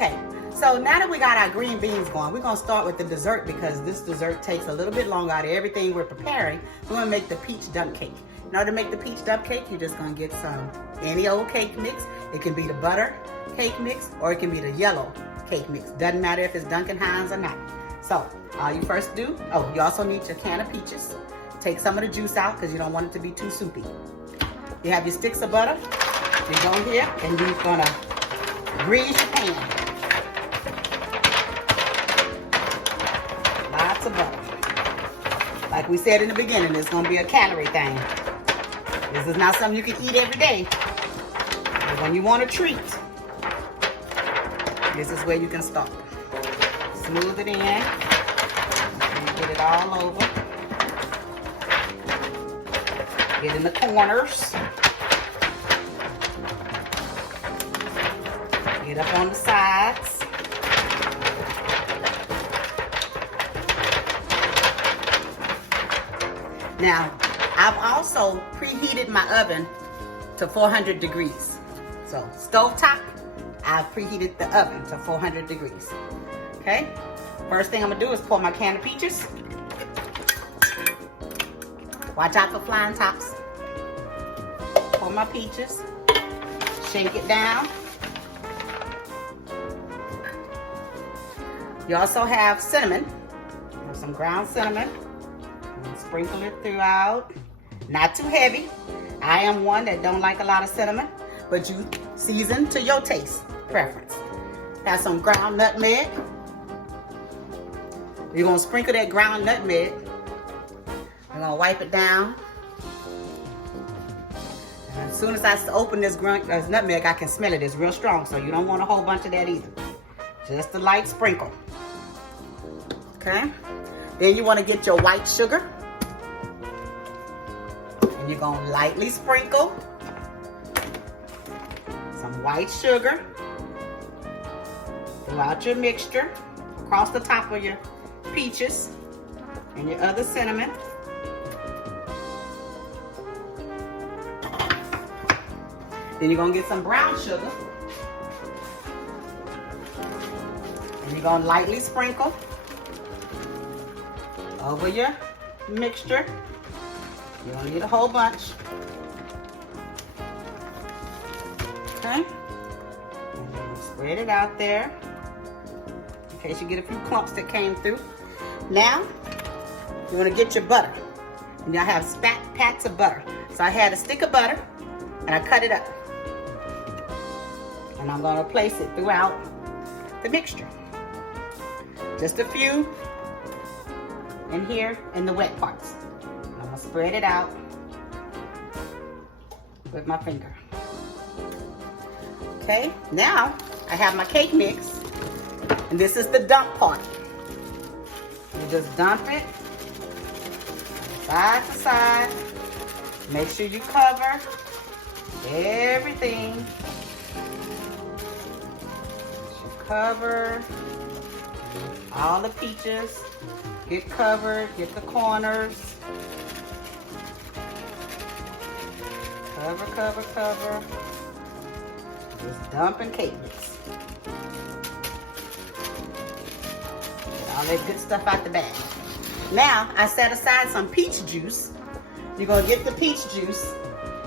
Okay, so now that we got our green beans going, we're gonna start with the dessert because this dessert takes a little bit longer out of everything we're preparing. We're gonna make the peach dump cake. In order to make the peach dump cake, you're just gonna get some any old cake mix. It can be the butter cake mix or it can be the yellow cake mix. Doesn't matter if it's Duncan Hines or not. So all you first do, you also need your can of peaches. Take some of the juice out because you don't want it to be too soupy. You have your sticks of butter. You go in here and you're gonna grease your pan. Lots of butter. Like we said in the beginning, it's gonna be a calorie thing. This is not something you can eat every day. But when you want a treat, this is where you can start. Smooth it in. And get it all over. Get in the corners. Get up on the sides. Now, I've also preheated my oven to 400 degrees. So, stovetop, I've preheated the oven to 400 degrees. Okay? First thing I'm gonna do is pour my can of peaches. Watch out for flying tops. Pour my peaches. Shake it down. You also have cinnamon. Some ground cinnamon. And sprinkle it throughout. Not too heavy. I am one that don't like a lot of cinnamon, but you season to your taste preference. Have some ground nutmeg. You're gonna sprinkle that ground nutmeg. I'm gonna wipe it down. And as soon as I open this nutmeg, I can smell it. It's real strong, so you don't want a whole bunch of that either. Just a light sprinkle. Okay? Then you want to get your white sugar. And you're gonna lightly sprinkle some white sugar throughout your mixture, across the top of your peaches and your other cinnamon. Then you're gonna get some brown sugar. And you're gonna lightly sprinkle over your mixture. You don't need a whole bunch. Okay? And then spread it out there in case you get a few clumps that came through. Now, you wanna get your butter. And y'all have pats of butter. So I had a stick of butter and I cut it up. And I'm gonna place it throughout the mixture. Just a few in here in the wet parts. I'm gonna spread it out with my finger. Okay, now I have my cake mix, and this is the dump part. You just dump it side to side. Make sure you cover everything. Cover all the peaches. Get covered, get the corners. Cover, cover, cover. Just dumping cake mix. Get all that good stuff out the bag. Now, I set aside some peach juice. You're gonna get the peach juice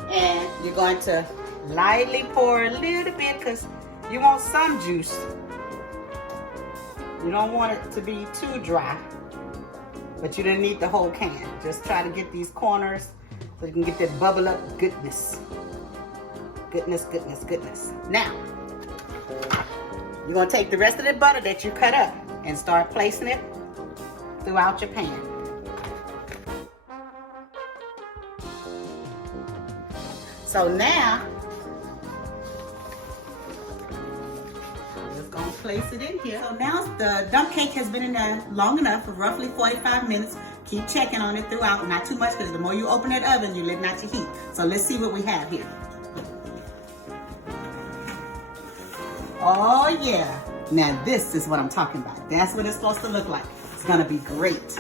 and you're going to lightly pour a little bit because you want some juice. You don't want it to be too dry, but you don't need the whole can. Just try to get these corners so you can get that bubble up goodness. Goodness, goodness, goodness. Now, you're gonna take the rest of the butter that you cut up and start placing it throughout your pan. So now, place it in here. So now the dump cake has been in there long enough, for roughly 45 minutes. Keep checking on it throughout, not too much, because the more you open that oven, you're letting out your heat. So let's see what we have here. Oh yeah, now this is what I'm talking about. That's what it's supposed to look like. It's gonna be great.